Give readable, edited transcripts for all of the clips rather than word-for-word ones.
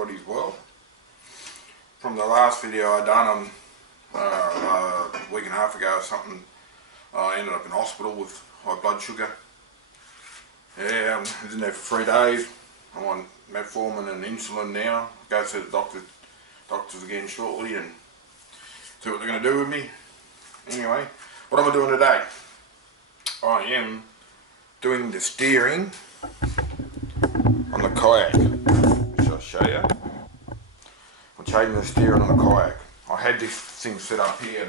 everybody's well. From the last video I done a week and a half ago or something, I ended up in hospital with high blood sugar. Yeah, I was in there for 3 days. I'm on metformin and insulin now. Go see the doctors again shortly and see what they're going to do with me. Anyway, what am I doing today? I am doing the steering on the kayak. I'll show you. I'm changing the steering on the kayak. I had this thing set up here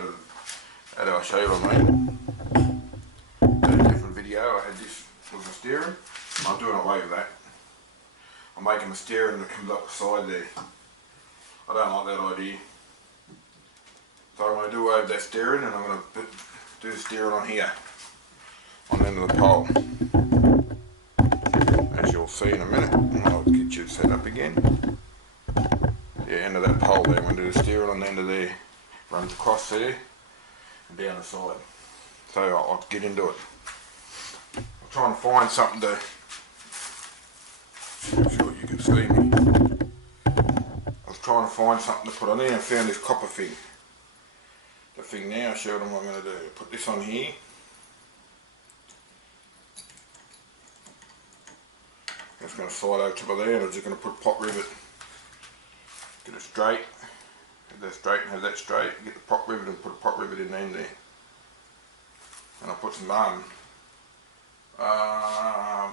I'll show you what I mean. In a different video I had this with the steering. I'm doing away with that. I'm making the steering that comes up the side there. I don't like that idea. So I'm going to do away with that steering and I'm going to do the steering on here, on the end of the pole. As you'll see in a minute, I'll get you set up again. Yeah, end of that pole there, I'm going to do the steering on the end of there. Runs across there and down the side. So I'll get into it. I'm trying to find something to, sure you can see me. I was trying to find something to put on there and I found this copper thing. The thing now, I'll show them what I'm going to do. Put this on here. It's going to slide over top of there and I'm just going to put a pot rivet. Get it straight. Have that straight and have that straight. Get the pot rivet and put a pot rivet in the end there. And I'll put some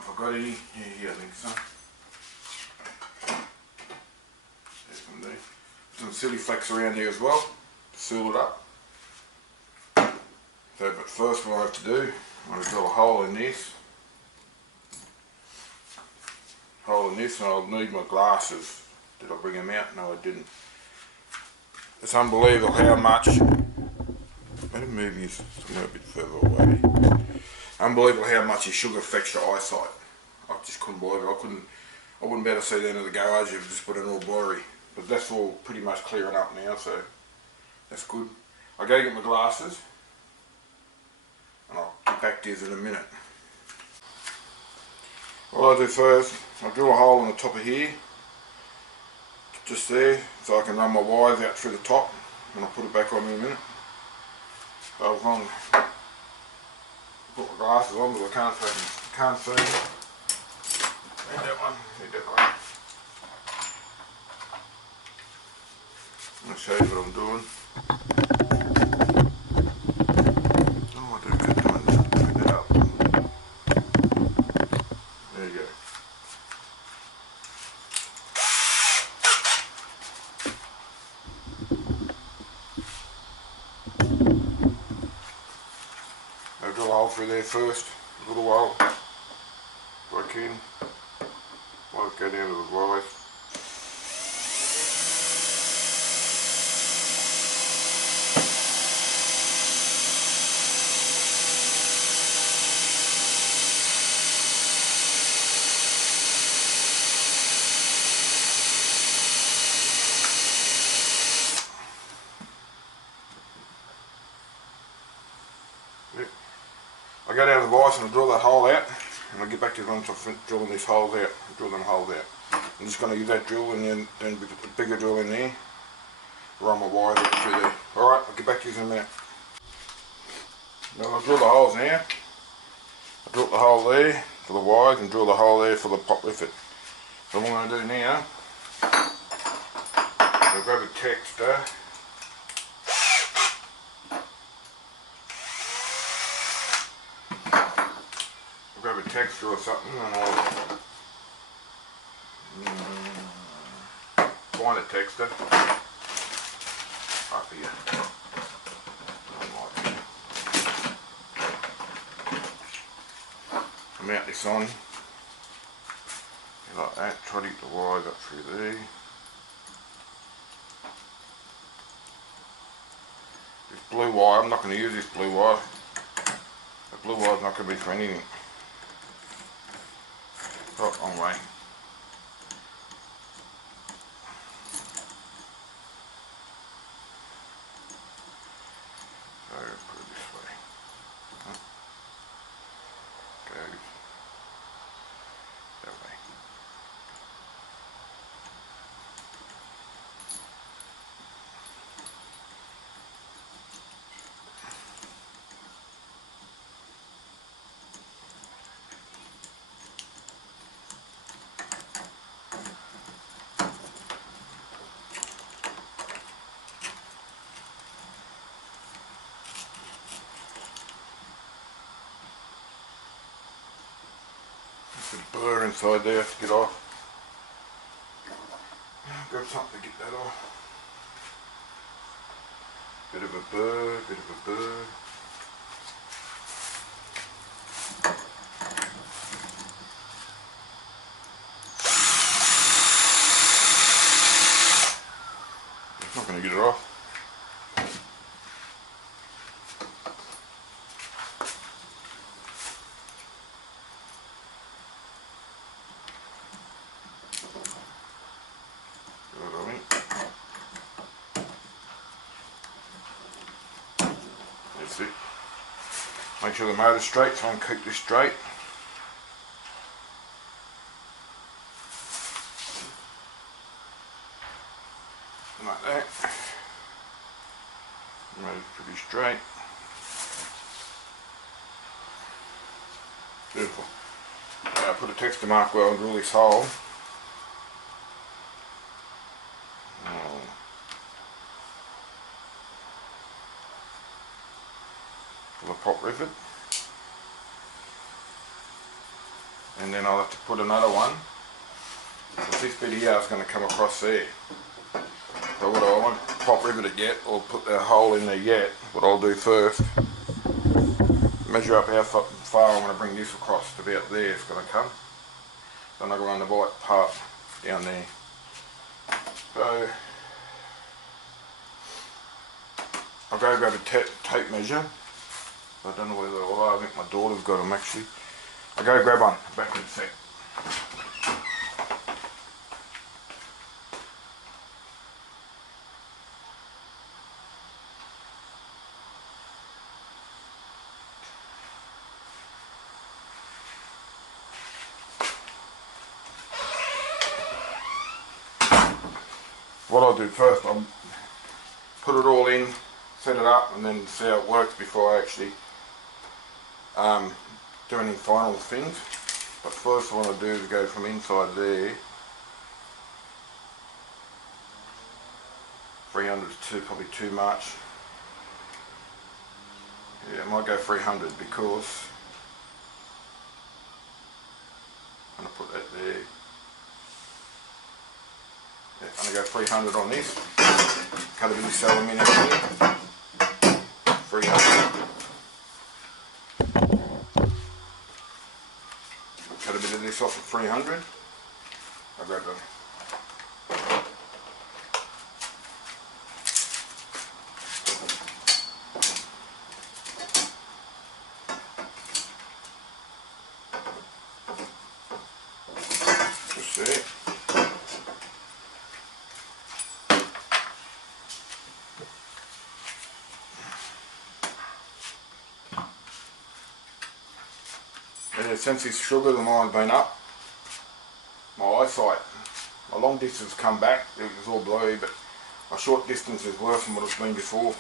forgot any? Yeah, I think so. Some silly flex around there as well to seal it up. So, but first what I have to do, I'm going to drill a hole in this. And I'll need my glasses. Did I bring them out? No, I didn't. It's unbelievable how much, let me move you somewhere a bit further away. Unbelievable how much your sugar affects your eyesight. I just couldn't believe it. I wouldn't be able to see the end of the garage if it just put it all blurry. But that's all pretty much clearing up now, so that's good. I go get my glasses and I'll get back to you in a minute. What I do first, I drill a hole in the top of here, just there, so I can run my wires out through the top, and I'll put it back on in a minute. So as long as I put my glasses on, because I can't see. Need that one, need that one. I'm going to show you what I'm doing. Oh, I do cut that one, pick that up. There you go. I'll drill a hole through there first, a little while, if I can. Might go down to the wires. I go down to the vise and I drill that hole out, and I'll get back to you once I've drilling this hole out, drill them holes out. I'm just going to use that drill and then put the bigger drill in there, run my wires out through there. Alright, I'll get back to you in a minute. Now I'll drill the holes now. I drill the hole there for the wires and drill the hole there for the pot rivet. So what I'm going to do now, I'll grab a texture. Grab a texture or something and I'll find a texture up here. Mount this on like that, try to get the wires up through there. This blue wire, I'm not going to use this blue wire. The blue wire's not going to be for anything. Oh, wrong way. So put it this way. Goes that way. Bit of burr inside there to get off. Grab something to get that off. Bit of a burr, bit of a burr. It's not going to get it off. That's it. Make sure the motor's straight, so I can keep this straight. Like that. The motor's pretty straight. Beautiful. Now I put a texture mark where I'll drill this hole. The pop rivet, and then I'll have to put another one, because this bit here is going to come across there. So what I won't pop rivet it yet, or put the hole in there yet. What I'll do first, measure up how far I want to bring this across. To about there it's going to come. Then I'll go run the white part down there. So I'll go grab a tape measure. I don't know whether, well, I think my daughter's got them actually. I'll go grab one, back in a sec. What I'll do first, I'll put it all in, set it up, and then see how it works before I actually do any final things. But first what I want to do is go from inside there. 300 is probably too much. Yeah, I might go 300 because I'm going to put that there. Yeah, I'm going to go 300 on this. Cut a bit of celery in here. 300. Cut a bit of this off at 300. I'll grab a just there. Since this sugar, the mine's been up, my eyesight, my long distance come back, it was all blurry, but my short distance is worse than what it's been before.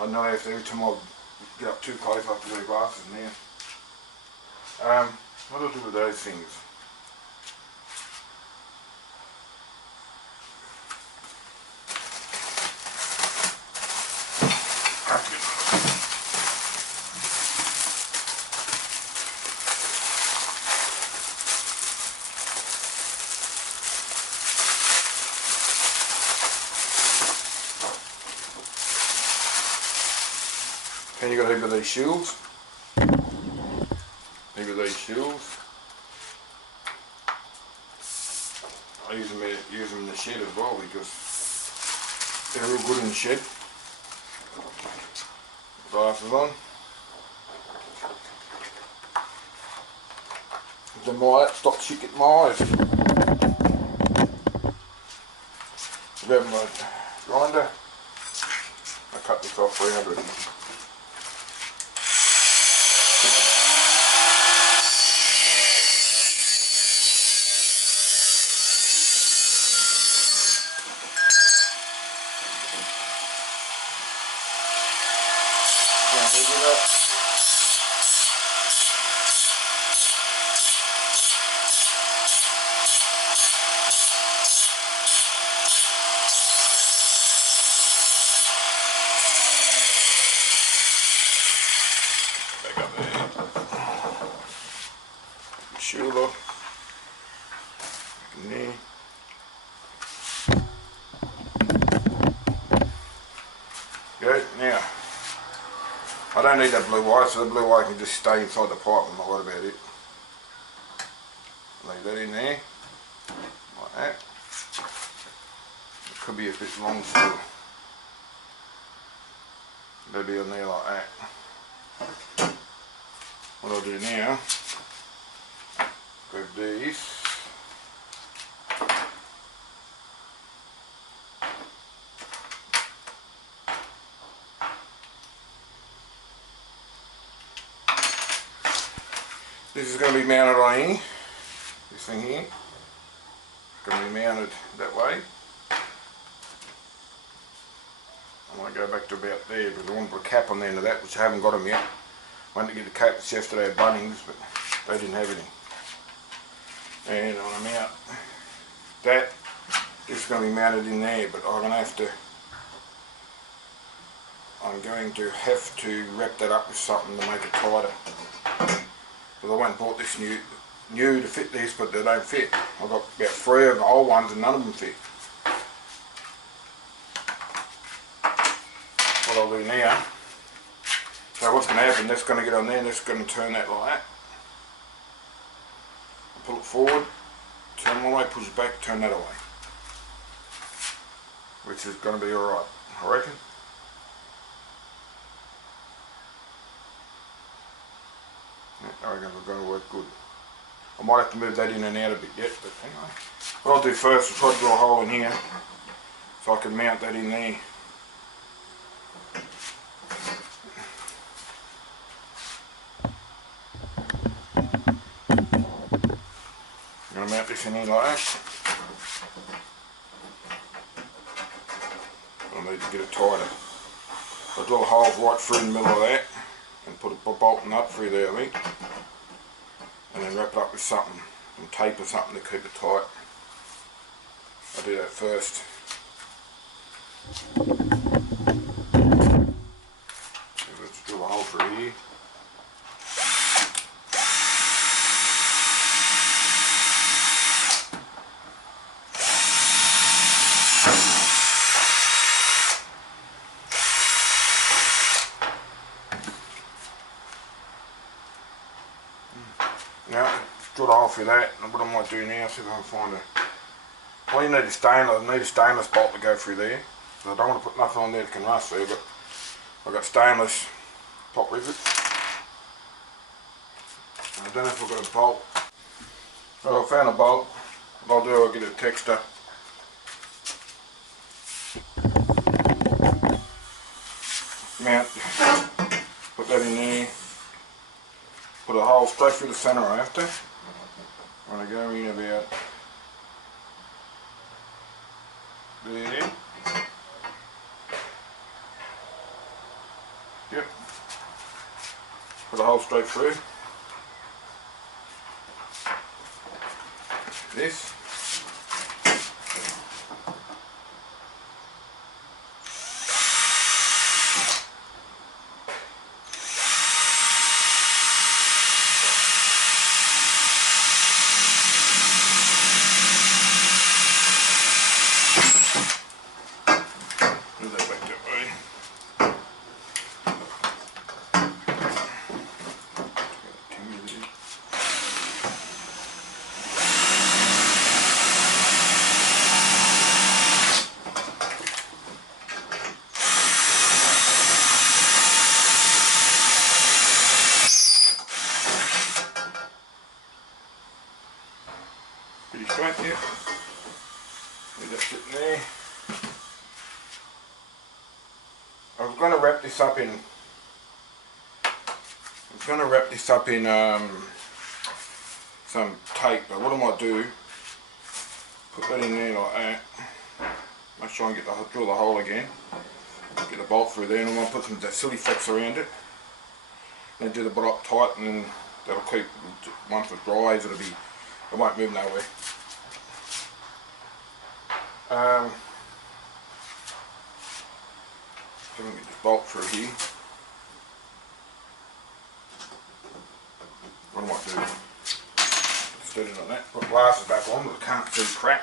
I know every time I get up too close I have to wear glasses now. What do I do with those things? And you got a heap of these shields. Heap of these shields. I use them in the shed as well because they're real good in the shed. Glasses on. The mite, stop shit getting my eyes. Grab my grinder. I cut this off 300. I don't need that blue wire, so the blue wire can just stay inside the pipe. I'm not worried about it. Leave that in there, like that. It could be a bit long, so that'll be on there like that. What I'll do now, grab these. This is going to be mounted on here, this thing here. It's going to be mounted that way. I might go back to about there because I want to put a cap on the end of that, which I haven't got them yet. I went to get the caps yesterday at Bunnings, but they didn't have any. And I want to mount that. This is going to be mounted in there, but I'm going to have to wrap that up with something to make it tighter. Because I went and bought this new to fit this, but they don't fit. I've got about 3 of the old ones and none of them fit. What I'll do now, so what's going to happen, that's going to get on there and that's going to turn that like that. I'll pull it forward, turn one way, push it back, turn that away. Which is going to be alright, I reckon. I reckon it's going to work good. I might have to move that in and out a bit yet, but anyway. What I'll do first is try to drill a hole in here so I can mount that in there. I'm going to mount this in here like that. I need to get it tighter. I'll drill a hole right through in the middle of that and put a bolt nut through there, I think. And then wrap it up with something, some tape or something to keep it tight. I'll do that first. So let's drill a hole through here. Now, drill a hole through that, and what I might do now, see if I can find a... Well, you need a stainless bolt to go through there. So I don't want to put nothing on there that can rust there, but I've got stainless top rivets. I don't know if I've got a bolt. Well, I found a bolt. What I'll do, I'll get a texture. Mount, put that in there. Put a hole straight through the centre after. I'm going to go in about there. Yep. Put a hole straight through. This. Pretty straight here. Leave that sitting there. I was going to wrap this up in some tape, but what I might do, put that in there like that. Make sure I get drill the hole again. Get the bolt through there, and I'm going to put some silly flex around it. Then do the bolt tight, and then that'll keep, once it dries, it won't move nowhere. So I'm going to get this bolt through here. What I might do, set it on that, put glasses back on, but I can't see crap.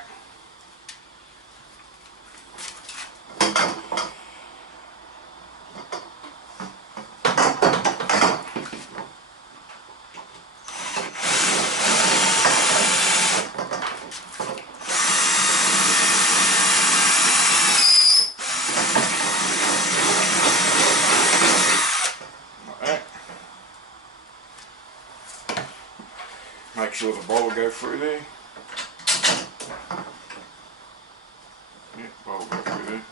sure the bowl will go through there. Yeah, bowl will go through there.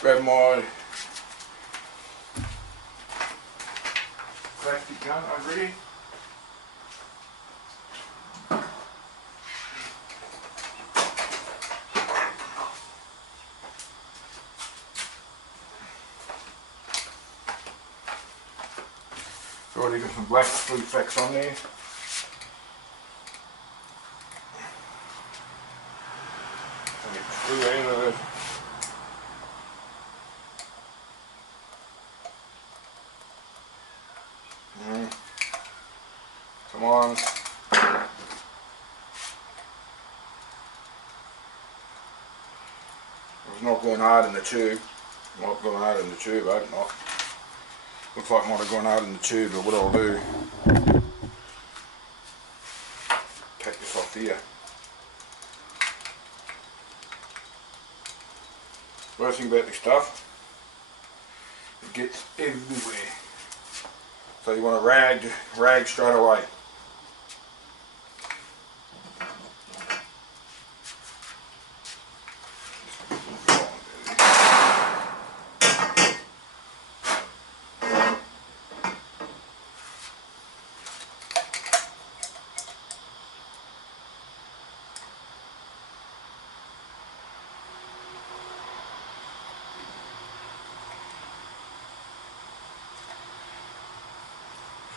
Grab my plastic gun over here. Already got some black blue flecks on there. And get the screw end of it. Come on. It's not going hard in the tube. Not going hard in the tube, I hope not. Looks like it might have gone hard in the tube, but what I'll do, take this off here. Worst thing about this stuff, it gets everywhere. So you want to rag straight away.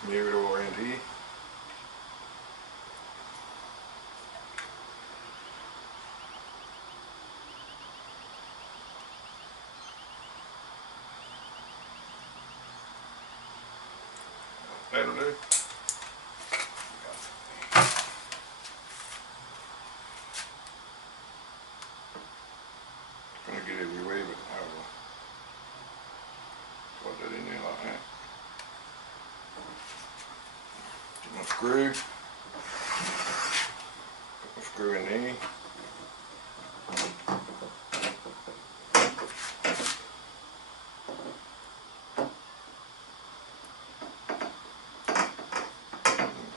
Smear it all around here. That'll do. Gonna get everywhere, but I will slide that in there like that. Get my screw. Put my screw in there.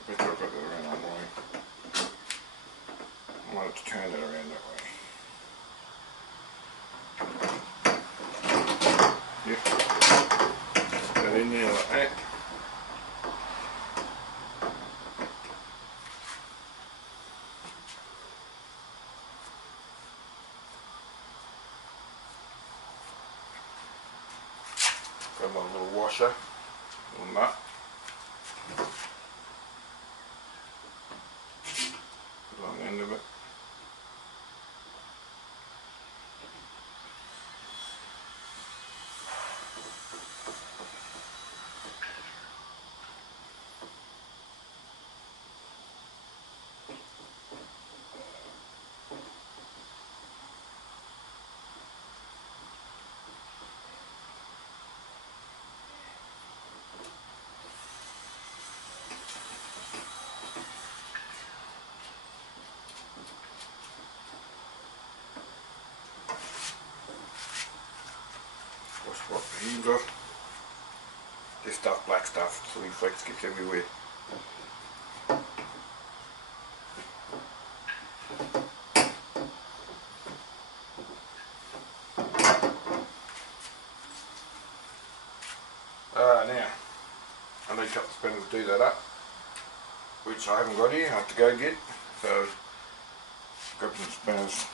Bet I've got that around that way. I want it to turn that around that way. Yep. Put that in there like that. Grab my little washer, little nut. Put it on the end of it. What you got? This stuff, black stuff, so the flex gets everywhere. Now, I need a couple of spanners to do that up, which I haven't got here, I have to go get. So, grab some spanners,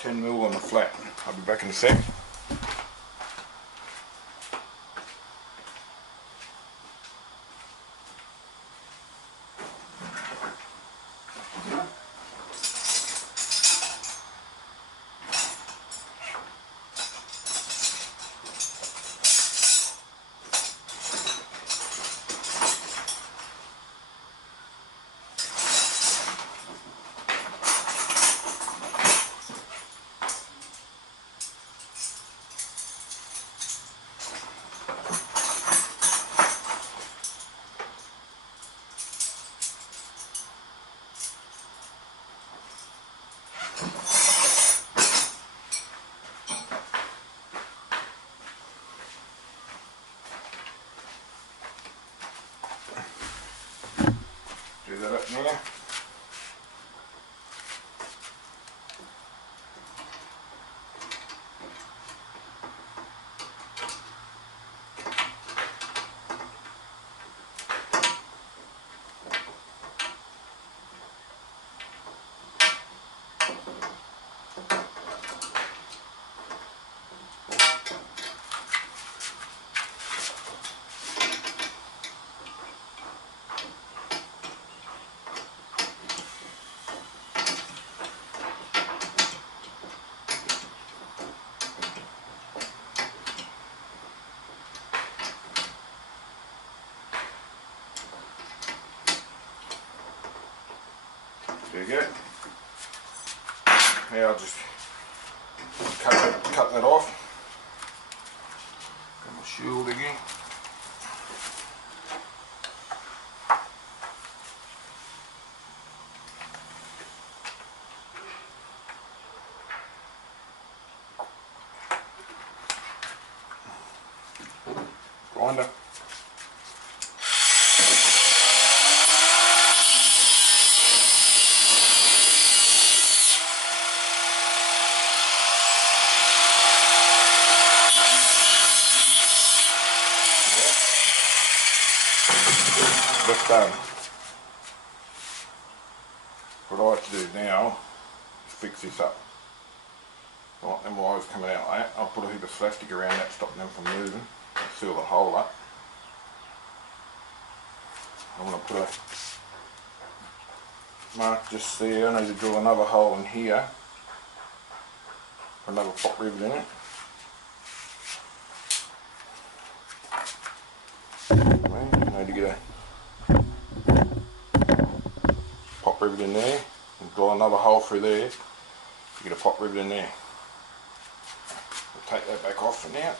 10mm on the flat. I'll be back in a sec. Screw that up now. There you go. Now I'll just cut that off. Got my shield again. Grinder. That's done. What I like to do now is fix this up. I want them wires coming out like that. I'll put a heap of plastic around that, stopping them from moving. Seal the hole up. I'm going to put a mark just there. I need to drill another hole in here. Put another pop rivet in it. I need to get a pop rivet in there and drill another hole through there to get a pop rivet in there. We'll take that back off for now.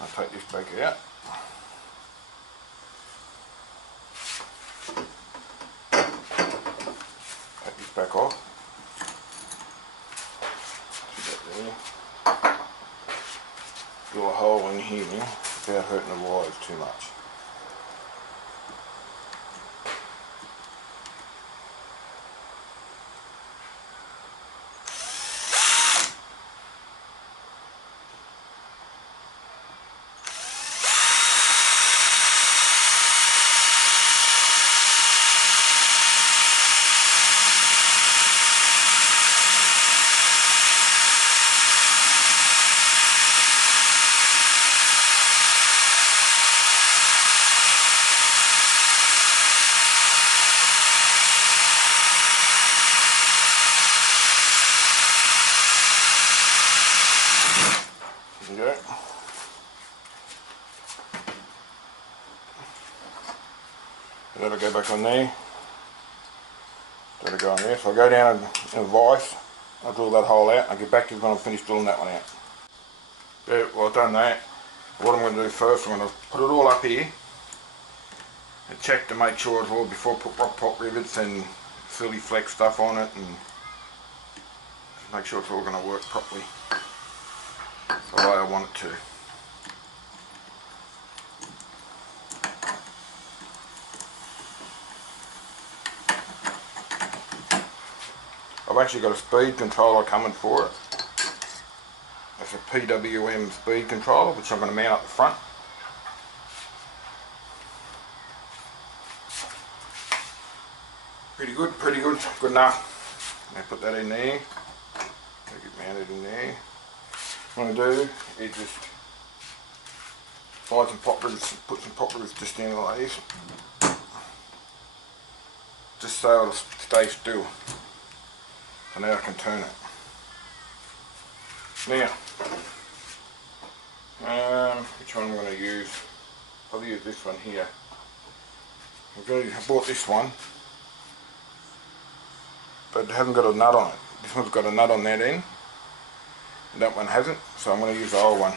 I'll take this back out. Take this back off. Put that there. Drill a hole in here without hurting the wires too much. There you go. That'll go back on there. That'll go on there. So I'll go down in a vise. I'll drill that hole out. I'll get back to you when I've finished drilling that one out. Yeah, well I've done that. What I'm going to do first, I'm going to put it all up here and check to make sure it's all before I put pop rivets and silly flex stuff on it, and just make sure it's all going to work properly the way I want it to. I've actually got a speed controller coming for it. It's a PWM speed controller, which I'm going to mount up the front. Pretty good, good enough. Now put that in there. Make it mounted in there. What I'm going to do is just find some pop rivets, put some pop rivets just in like this, just so it'll stay still. So now I can turn it. Now, which one I'm going to use? I'll use this one here. I bought this one, but it hasn't got a nut on it. This one's got a nut on that end, and that one hasn't, so I'm going to use the old one.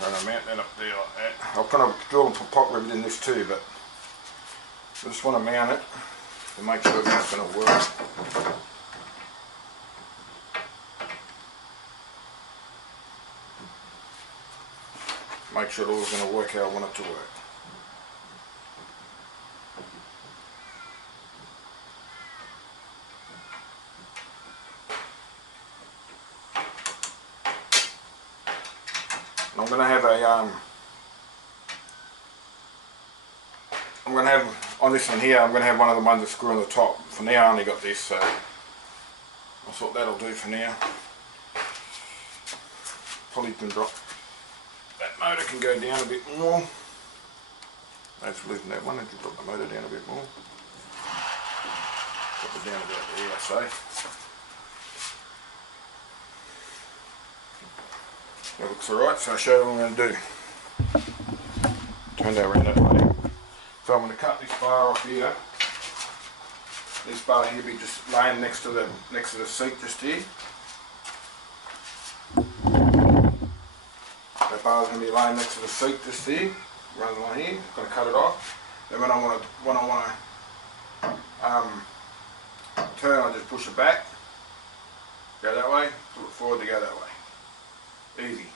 I'm going to mount that up there like that. I've kind of drilled and put pop rivet in this too, but I just want to mount it to make sure that's going to work. make sure it all's going to work how I want it to work. I'm going to have on this one here, I'm going to have one of the ones that screw on the top. For now I only got this, so I thought that'll do for now. Probably can drop, that motor can go down a bit more. That's losing that one, I can drop the motor down a bit more. Drop it down about there, I say. That looks alright, so I'll show you what I'm going to do. Turn that around that way. So I'm going to cut this bar off here. This bar here be just laying next to the seat just here. That bar's going to be laying next to the seat just here. Runs along here. I'm going to cut it off. Then when I want to turn, I just push it back. Go that way. Pull it forward to go that way. Easy.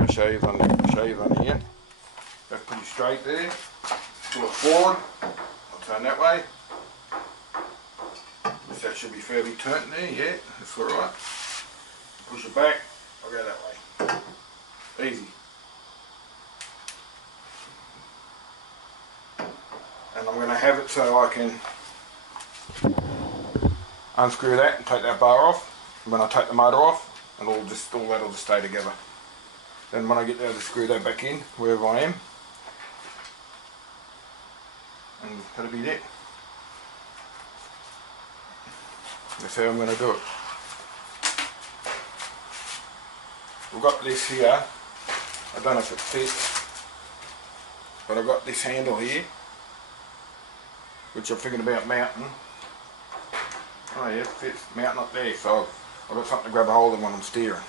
I'll show you on here. That's pretty straight there. Pull it forward. I'll turn that way. That should be fairly turned there, yeah, that's alright. Push it back, I'll go that way. Easy. And I'm going to have it so I can unscrew that and take that bar off. And when I take the motor off, and all that'll just stay together. Then when I get there, to screw that back in wherever I am, and that'll be it. That's how I'm going to do it. We've got this here. I don't know if it fits, but I've got this handle here, which I'm thinking about mounting. Oh yeah, it fits, mounting up there, so I've got something to grab a hold of when I'm steering.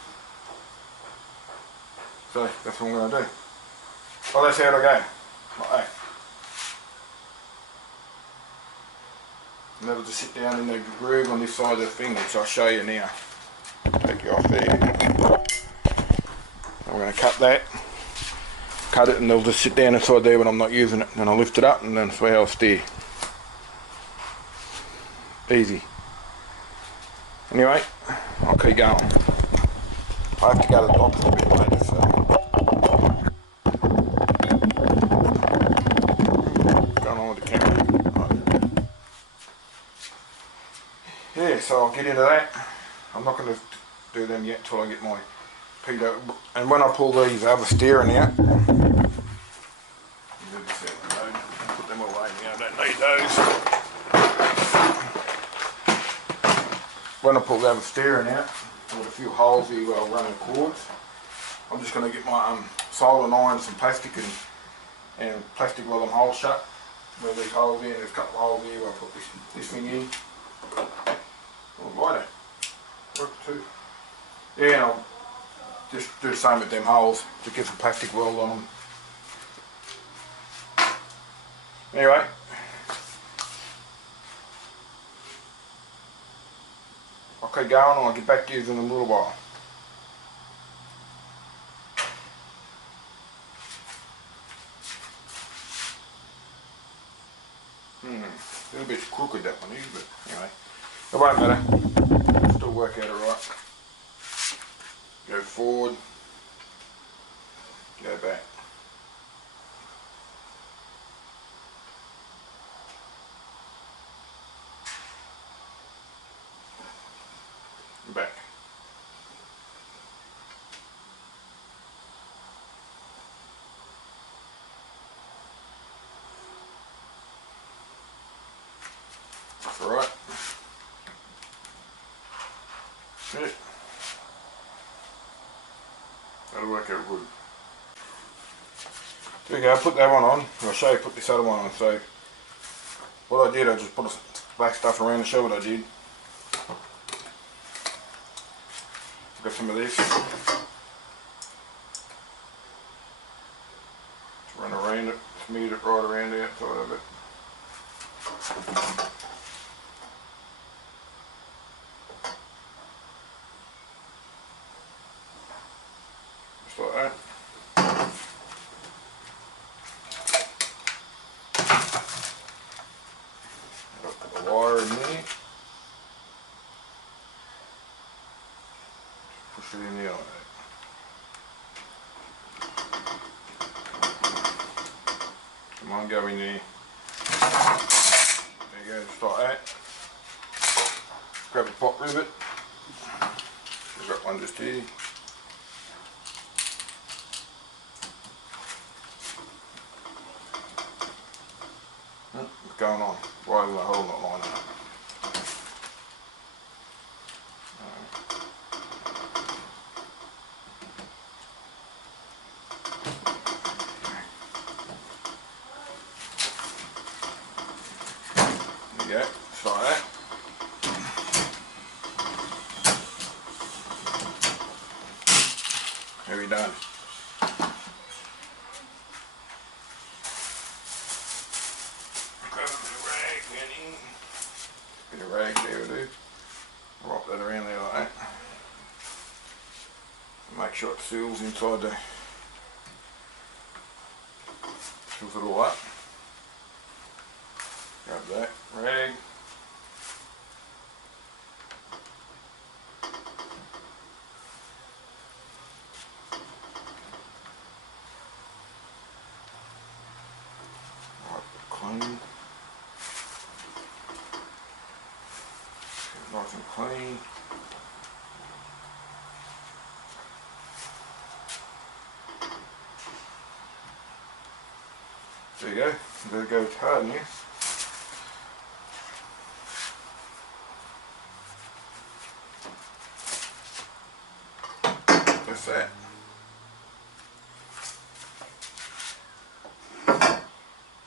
So that's what I'm going to do. Well, that's how it'll go, like that. And that'll just sit down in the groove on this side of the thing, which I'll show you now. Take it off there. I'm going to cut that. Cut it and they'll just sit down inside there when I'm not using it. Then I'll lift it up and then that's where I'll steer. Easy. Anyway, I'll keep going. I have to go to the doctor a bit later, so. Going on with the camera. Yeah, so I'll get into that. I'm not going to do them yet until I get my pedo. And when I pull these other steering out, put them away now, I don't need those. When I pull the other steering out, I've got a few holes here where I'll run the cords. I'm just going to get my soldering iron, some plastic and plastic weld them holes shut. Where these holes in, there's a couple of holes here where I put this thing in. Oh, righto. Works too. Yeah, and I'll just do the same with them holes to get some plastic weld on them. Anyway. I'll keep going and I'll get back to you in a little while. A little bit crooked that one is, but anyway. It won't matter. Still work out alright. Go forward. Go back. Back. That's alright. Yeah. That'll work out good. There you go, I put that one on. I'll show you put this other one on. So what I did, I just put some black stuff around to show what I did. Got some of this. Just run around it, smooth it right around the outside of it. Come on, go in there. There you go, just like that. Grab a pop rivet. I've got one just here. What's going on? Why is my hole not lining up? There you go, just like that. There we done. Grab a bit of rag, Benny. Bit of rag there we do. Wrap that around there like that. Make sure it seals inside the, seals it all up. Grab that rag. Clean. Nice and clean. There you go. There you go, it's hard in here. That's that.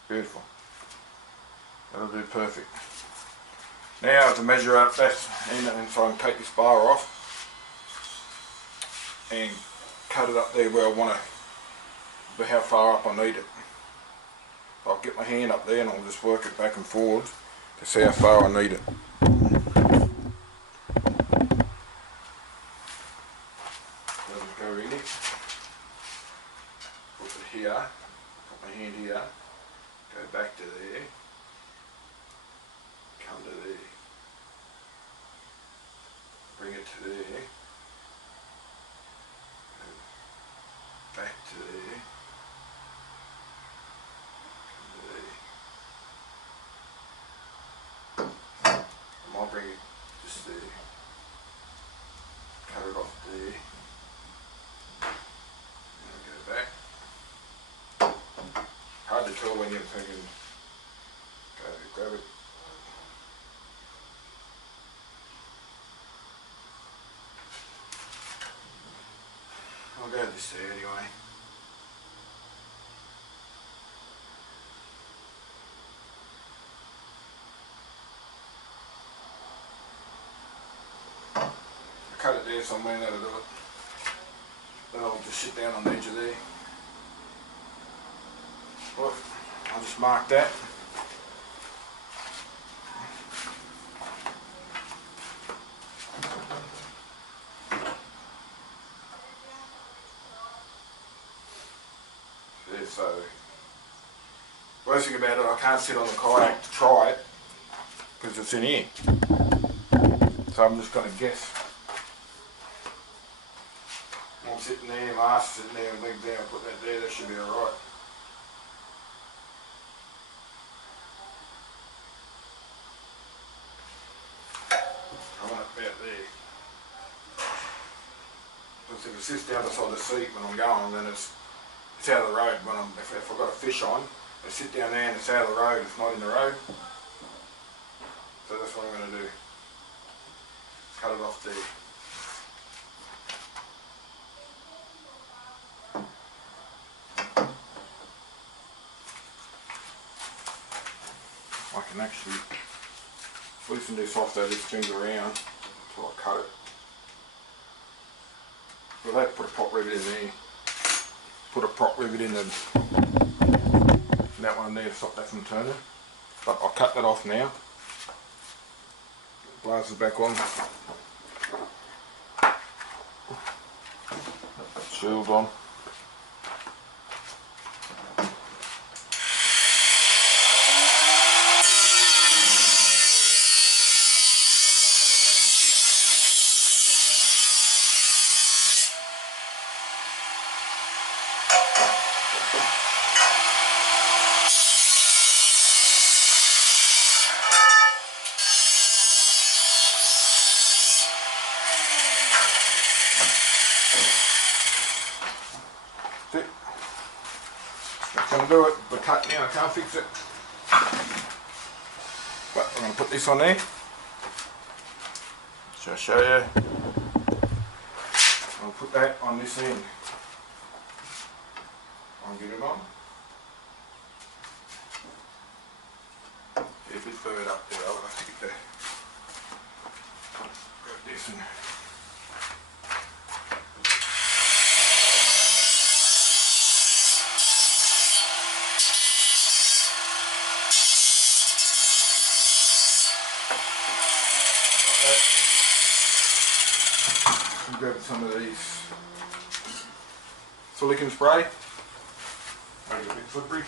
Beautiful. That'll do perfect. Now I have to measure up that end and so I can take this bar off and cut it up there where I want to, how far up I need it. I'll get my hand up there and I'll just work it back and forward to see how far I need it. So I'll just go in it, put it here, put my hand here, go back to there, come to there, bring it to there, go back to there, I'll bring it just there, cut it off there, and go back. Hard to tell when you're thinking, go grab it. I'll go this there anyway. Cut it there somewhere, that'll do it. Then I'll just sit down on the edge of there. Well, I'll just mark that. There, so, worst thing about it, I can't sit on the kayak to try it because it's in here. So I'm just going to guess. I'm sitting there, my ass sitting there and leg down, put that there, that should be alright. I want it about there. Because if it sits down beside the seat when I'm going, then it's out of the road. When if I've got a fish on, I sit down there and it's out of the road, it's not in the road. So that's what I'm going to do. Cut it off there. I can actually loosen this off so this spins around until I cut it. We'll have to put a prop rivet in there. Put a prop rivet in that one there to stop that from turning. But I'll cut that off now. Blasters back on. Shield on. That's going to do it. We're cut now, I can't fix it. But I'm going to put this on there. So I'll show you. I'll put that on this end. I'll get it on. There's a bit bird up there, I'll have to get that. Grab this and grab some of these silicone spray. Make it a bit slippery.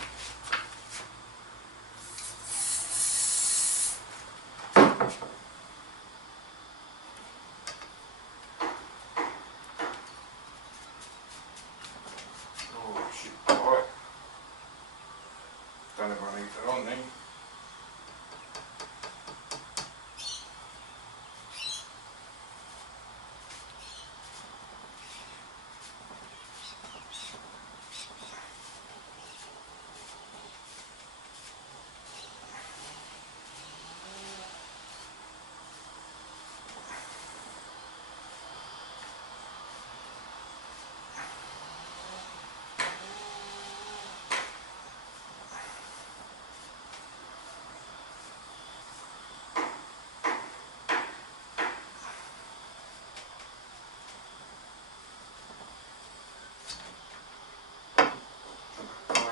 Oh shit, alright. Don't know if I need that on then.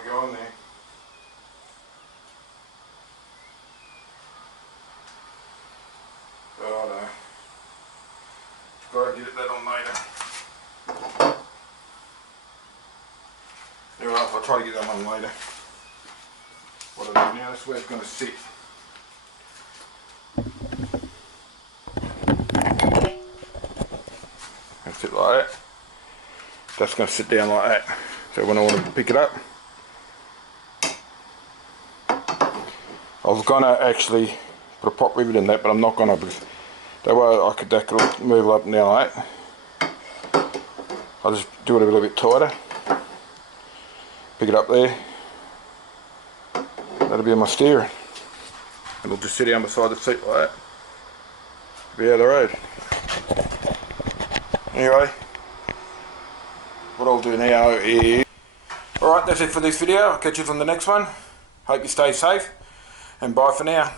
Go in there. Oh no. Gotta get that on later. Anyway, I'll try to get that on later. What I do now, that's where it's going to sit. That's it like that. That's going to sit down like that. So when I want to pick it up, I was going to actually put a pop rivet in that, but I'm not going to, because that way that could move up and down like that. I'll just do it a little bit tighter. Pick it up there. That'll be on my steering. And it'll just sit down beside the seat like that. Be out of the road. Anyway, what I'll do now is... Alright, that's it for this video. I'll catch you on the next one. Hope you stay safe. And bye for now.